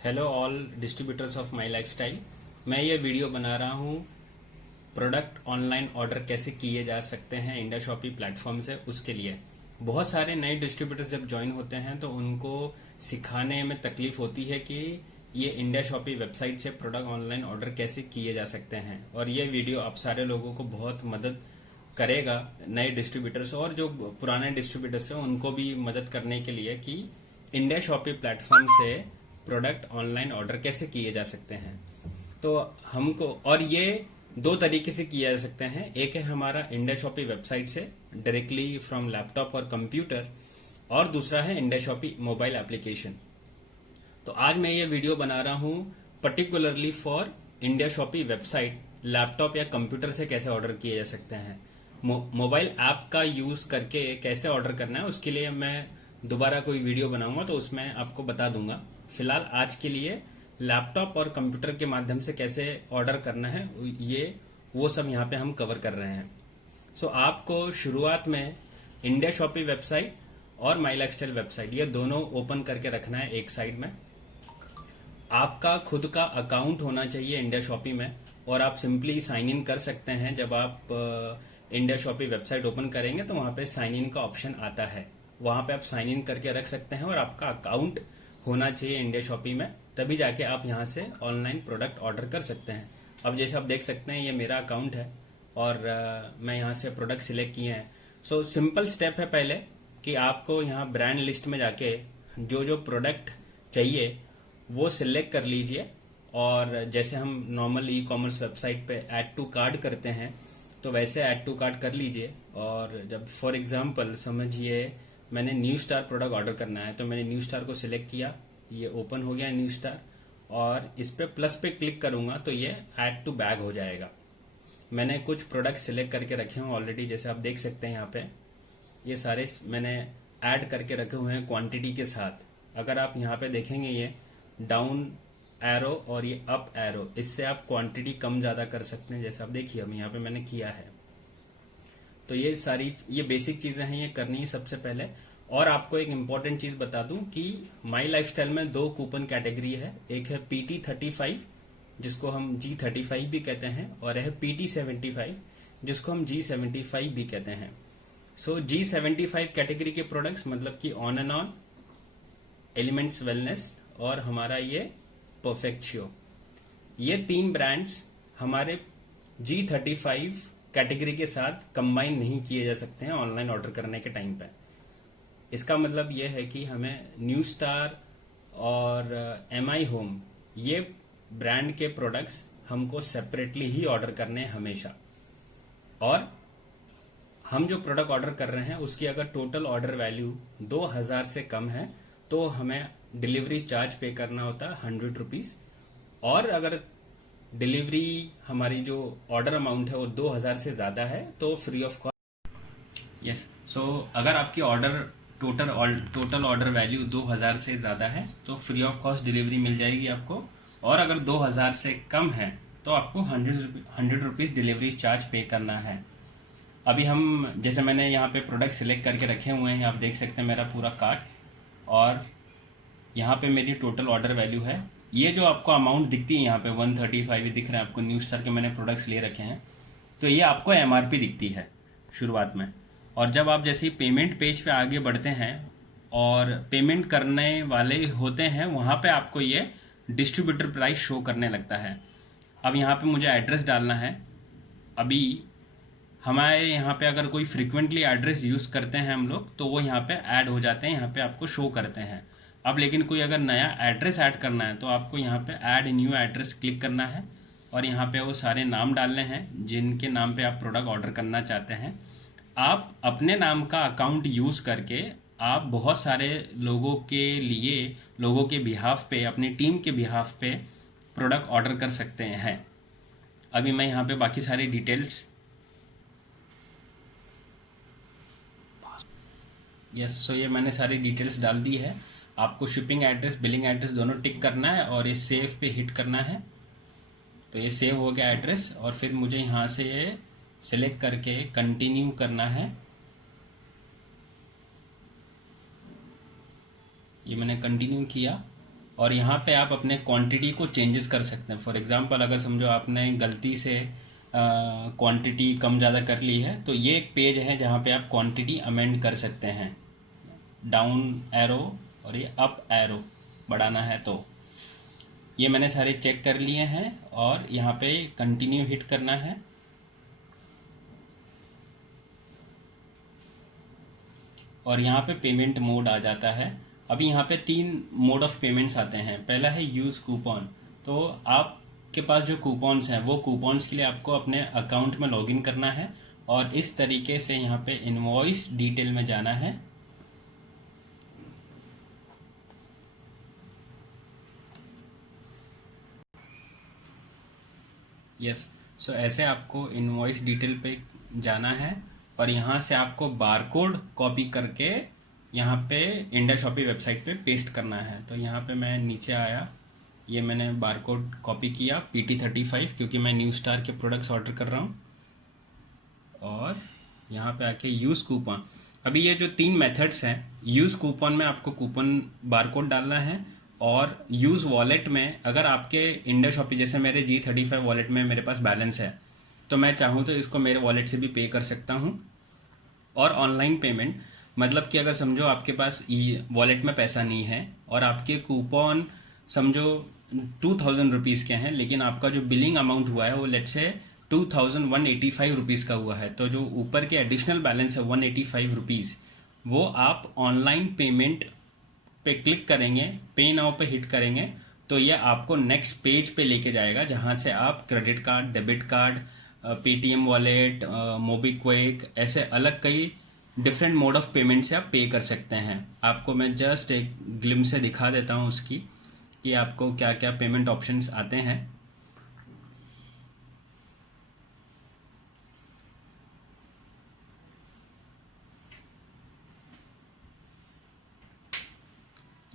Hello all distributors of my lifestyle. मैं ये video बना रहा हूँ प्रोडक्ट ऑनलाइन ऑर्डर कैसे किए जा सकते हैं इंडिया शॉपी प्लेटफॉर्म से, उसके लिए। बहुत सारे नए डिस्ट्रीब्यूटर्स जब ज्वाइन होते हैं तो उनको सिखाने में तकलीफ होती है कि ये इंडिया शॉपी वेबसाइट से प्रोडक्ट ऑनलाइन ऑर्डर कैसे किए जा सकते हैं, और ये वीडियो आप सारे लोगों को बहुत मदद करेगा, नए डिस्ट्रीब्यूटर्स और जो पुराने डिस्ट्रीब्यूटर्स हैं उनको भी मदद करने के लिए कि इंडिया शॉपी प्लेटफॉर्म से प्रोडक्ट ऑनलाइन ऑर्डर कैसे किए जा सकते हैं। तो हमको और ये दो तरीके से किया जा सकते हैं। एक है हमारा इंडिया शॉपी वेबसाइट से डायरेक्टली फ्रॉम लैपटॉप और कंप्यूटर, और दूसरा है इंडिया शॉपी मोबाइल एप्लीकेशन। तो आज मैं ये वीडियो बना रहा हूँ particularly for India Shopee website, laptop या कंप्यूटर से कैसे ऑर्डर किए जा सकते हैं। मोबाइल ऐप का यूज करके कैसे ऑर्डर करना है उसके लिए मैं दोबारा कोई वीडियो बनाऊंगा, तो उसमें आपको बता दूंगा। फिलहाल आज के लिए लैपटॉप और कंप्यूटर के माध्यम से कैसे ऑर्डर करना है ये वो सब यहाँ पे हम कवर कर रहे हैं। सो आपको शुरुआत में इंडिया शॉपी वेबसाइट और माई लाइफस्टाइल वेबसाइट ये दोनों ओपन करके रखना है एक साइड में। आपका खुद का अकाउंट होना चाहिए इंडिया शॉपी में, और आप सिंपली साइन इन कर सकते हैं। जब आप इंडिया शॉपी वेबसाइट ओपन करेंगे तो वहां पे साइन इन का ऑप्शन आता है, वहां पे आप साइन इन करके रख सकते हैं, और आपका अकाउंट होना चाहिए इंडिया शॉपी में, तभी जाके आप यहाँ से ऑनलाइन प्रोडक्ट ऑर्डर कर सकते हैं। अब जैसे आप देख सकते हैं ये मेरा अकाउंट है और मैं यहाँ से प्रोडक्ट सिलेक्ट किए हैं। सो सिंपल स्टेप है पहले कि आपको यहाँ ब्रांड लिस्ट में जाके जो जो प्रोडक्ट चाहिए वो सिलेक्ट कर लीजिए, और जैसे हम नॉर्मल ई कॉमर्स वेबसाइट पे ऐड टू कार्ट करते हैं तो वैसे ऐड टू कार्ट कर लीजिए। और जब फॉर एग्जांपल समझिए मैंने न्यू स्टार प्रोडक्ट ऑर्डर करना है तो मैंने न्यू स्टार को सिलेक्ट किया, ये ओपन हो गया न्यू स्टार, और इस पे प्लस पे क्लिक करूंगा तो ये ऐड टू बैग हो जाएगा। मैंने कुछ प्रोडक्ट सिलेक्ट करके रखे हैं ऑलरेडी, जैसे आप देख सकते हैं यहाँ पे ये सारे मैंने ऐड करके रखे हुए हैं क्वांटिटी के साथ। अगर आप यहाँ पे देखेंगे ये डाउन एरो और ये अप एरो, इससे आप क्वांटिटी कम ज्यादा कर सकते हैं। जैसे आप देखिए अब यहाँ पे मैंने किया है। तो ये बेसिक चीजें हैं, ये करनी है सबसे पहले। और आपको एक इम्पॉर्टेंट चीज बता दूं कि माई लाइफस्टाइल में दो कूपन कैटेगरी है। एक है PT35 जिसको हम G35 भी कहते हैं, और है PT75 जिसको हम G75 भी कहते हैं। सो G75 कैटेगरी के प्रोडक्ट्स मतलब कि on and on, elements wellness और हमारा ये परफेक्ट श्यो, ये तीन ब्रांड्स हमारे G35 कैटेगरी के साथ कंबाइन नहीं किए जा सकते हैं ऑनलाइन ऑर्डर करने के टाइम पे। इसका मतलब यह है कि हमें न्यू स्टार और MI होम ये ब्रांड के प्रोडक्ट्स हमको सेपरेटली ही ऑर्डर करने हैं हमेशा। और हम जो प्रोडक्ट ऑर्डर कर रहे हैं उसकी अगर टोटल ऑर्डर वैल्यू 2000 से कम है तो हमें डिलीवरी चार्ज पे करना होता है 100 रुपीज, और अगर डिलीवरी हमारी जो ऑर्डर अमाउंट है वो 2000 से ज्यादा है तो फ्री ऑफ कॉस्ट। यस, सो अगर आपकी ऑर्डर टोटल ऑर्डर वैल्यू 2000 से ज़्यादा है तो फ्री ऑफ कॉस्ट डिलीवरी मिल जाएगी आपको, और अगर 2000 से कम है तो आपको 100 रुपीज़ डिलीवरी चार्ज पे करना है। अभी हम जैसे मैंने यहाँ पे प्रोडक्ट सिलेक्ट करके रखे हुए हैं, आप देख सकते हैं मेरा पूरा कार्ट, और यहाँ पे मेरी टोटल ऑर्डर वैल्यू है। ये जो आपको अमाउंट दिखती है यहाँ पे 135 दिख रहा है आपको, न्यू स्टार के मैंने प्रोडक्ट्स ले रखे हैं, तो ये आपको MRP दिखती है शुरुआत में। और जब आप जैसे ही पेमेंट पेज पे आगे बढ़ते हैं और पेमेंट करने वाले होते हैं वहाँ पे आपको ये डिस्ट्रीब्यूटर प्राइस शो करने लगता है। अब यहाँ पे मुझे एड्रेस डालना है। अभी हमारे यहाँ पे अगर कोई फ्रिक्वेंटली एड्रेस यूज़ करते हैं हम लोग तो वो यहाँ पे ऐड हो जाते हैं, यहाँ पे आपको शो करते हैं। अब लेकिन कोई अगर नया एड्रेस ऐड करना है तो आपको यहाँ पे ऐड न्यू एड्रेस क्लिक करना है, और यहाँ पे वो सारे नाम डालने हैं जिनके नाम पे आप प्रोडक्ट ऑर्डर करना चाहते हैं। आप अपने नाम का अकाउंट यूज़ करके आप बहुत सारे लोगों के लिए, लोगों के बिहाफ पे, अपनी टीम के बिहाफ पे प्रोडक्ट ऑर्डर कर सकते हैं। अभी मैं यहाँ पे बाकी सारी डिटेल्स, यस, सो ये मैंने सारी डिटेल्स डाल दी है। आपको शिपिंग एड्रेस, बिलिंग एड्रेस दोनों टिक करना है और ये सेव पे हिट करना है। तो ये सेव हो गया एड्रेस, और फिर मुझे यहाँ से ये सिलेक्ट करके कंटिन्यू करना है। ये मैंने कंटिन्यू किया और यहाँ पे आप अपने क्वांटिटी को चेंजेस कर सकते हैं। फॉर एग्जांपल अगर समझो आपने गलती से क्वांटिटी कम ज़्यादा कर ली है, तो ये एक पेज है जहाँ पे आप क्वांटिटी अमेंड कर सकते हैं। डाउन एरो और ये अप एरो बढ़ाना है तो ये मैंने सारे चेक कर लिए हैं और यहाँ पे कंटिन्यू हिट करना है। और यहाँ पे पेमेंट मोड आ जाता है। अभी यहाँ पे 3 मोड ऑफ पेमेंट्स आते हैं। पहला है यूज़ कूपन। तो आपके पास जो कूपन्स हैं वो कूपन्स के लिए आपको अपने अकाउंट में लॉगिन करना है और इस तरीके से यहाँ पे इनवॉइस डिटेल में जाना है। यस, सो ऐसे आपको इनवॉइस डिटेल पे जाना है और यहाँ से आपको बारकोड कॉपी करके यहाँ पे इंडा शॉपी वेबसाइट पे पेस्ट करना है। तो यहाँ पे मैं नीचे आया, ये मैंने बारकोड कॉपी किया PT35 क्योंकि मैं न्यू स्टार के प्रोडक्ट्स ऑर्डर कर रहा हूँ। और यहाँ पे आके यूज़ कूपन। अभी ये जो 3 मेथड्स हैं, यूज़ कूपन में आपको कूपन बारकोड डालना है और यूज़ वॉलेट में अगर आपके इंडा शॉपी जैसे मेरे G35 वॉलेट में मेरे पास बैलेंस है तो मैं चाहूँ तो इसको मेरे वॉलेट से भी पे कर सकता हूँ। और ऑनलाइन पेमेंट मतलब कि अगर समझो आपके पास वॉलेट में पैसा नहीं है और आपके कूपन समझो 2000 रुपीज़ के हैं, लेकिन आपका जो बिलिंग अमाउंट हुआ है वो लेट से 2185 रुपीज़ का हुआ है, तो जो ऊपर के एडिशनल बैलेंस है 185 रुपीज़ वो आप ऑनलाइन पेमेंट पे क्लिक करेंगे, पे नाउ पे हिट करेंगे तो ये आपको नेक्स्ट पेज पे लेके जाएगा जहाँ से आप credit card, debit card, Paytm wallet, MobiKwik ऐसे अलग कई डिफरेंट मोड ऑफ पेमेंट से आप पे कर सकते हैं। आपको मैं जस्ट एक ग्लिम्स से दिखा देता हूँ उसकी कि आपको क्या क्या पेमेंट ऑप्शंस आते हैं।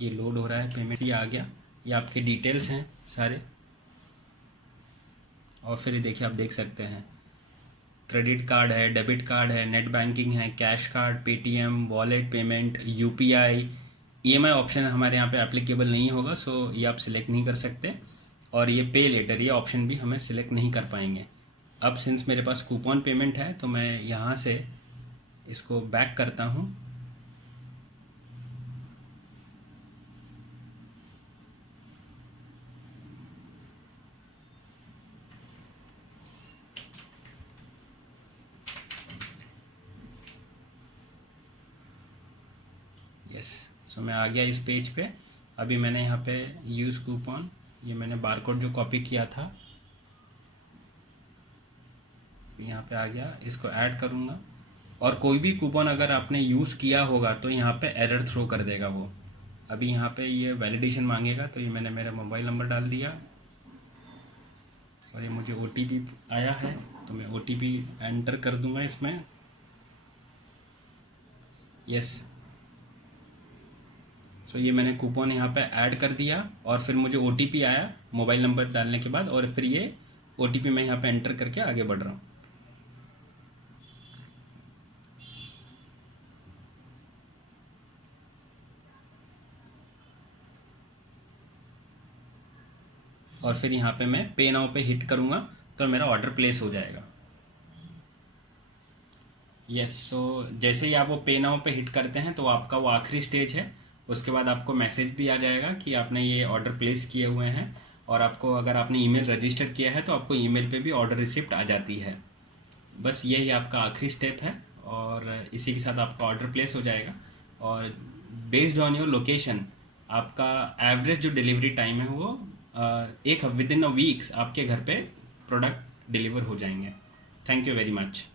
ये लोड हो रहा है, पेमेंट ये आ गया, ये आपके डिटेल्स हैं सारे। और फिर देखिए आप देख सकते हैं क्रेडिट कार्ड है, डेबिट कार्ड है, नेट बैंकिंग है, cash card, Paytm, wallet payment, UPI. EMI option हमारे यहाँ पे एप्लीकेबल नहीं होगा, सो ये आप सिलेक्ट नहीं कर सकते। और ये पे लेटर ये ऑप्शन भी हमें सिलेक्ट नहीं कर पाएंगे। अब सिंस मेरे पास कूपन पेमेंट है तो मैं यहाँ से इसको बैक करता हूँ। यस, सो मैं आ गया इस पेज पे। अभी मैंने यहाँ पे यूज़ कूपन, ये मैंने बारकोड जो कॉपी किया था यहाँ पे आ गया, इसको ऐड करूँगा। और कोई भी कूपन अगर आपने यूज़ किया होगा तो यहाँ पे एरर थ्रो कर देगा वो। अभी यहाँ पे ये वैलिडेशन मांगेगा तो ये मैंने मेरा मोबाइल नंबर डाल दिया और ये मुझे OTP आया है तो मैं OTP एंटर कर दूँगा इसमें। यस, सो ये मैंने कूपन यहाँ पे ऐड कर दिया और फिर मुझे OTP आया मोबाइल नंबर डालने के बाद, और फिर ये OTP मैं यहाँ पे एंटर करके आगे बढ़ रहा हूँ। और फिर यहाँ पे मैं पे नाउ पे हिट करूँगा तो मेरा ऑर्डर प्लेस हो जाएगा। यस, सो जैसे ही आप वो पे नाउ पे हिट करते हैं तो आपका वो आखिरी स्टेज है। उसके बाद आपको मैसेज भी आ जाएगा कि आपने ये ऑर्डर प्लेस किए हुए हैं, और आपको अगर आपने ईमेल रजिस्टर किया है तो आपको ईमेल पे भी ऑर्डर रिसिप्ट आ जाती है। बस यही आपका आखिरी स्टेप है और इसी के साथ आपका ऑर्डर प्लेस हो जाएगा। और बेस्ड ऑन योर लोकेशन आपका एवरेज जो डिलीवरी टाइम है वो विद इन अ वीक्स आपके घर पे प्रोडक्ट डिलीवर हो जाएंगे। Thank you very much.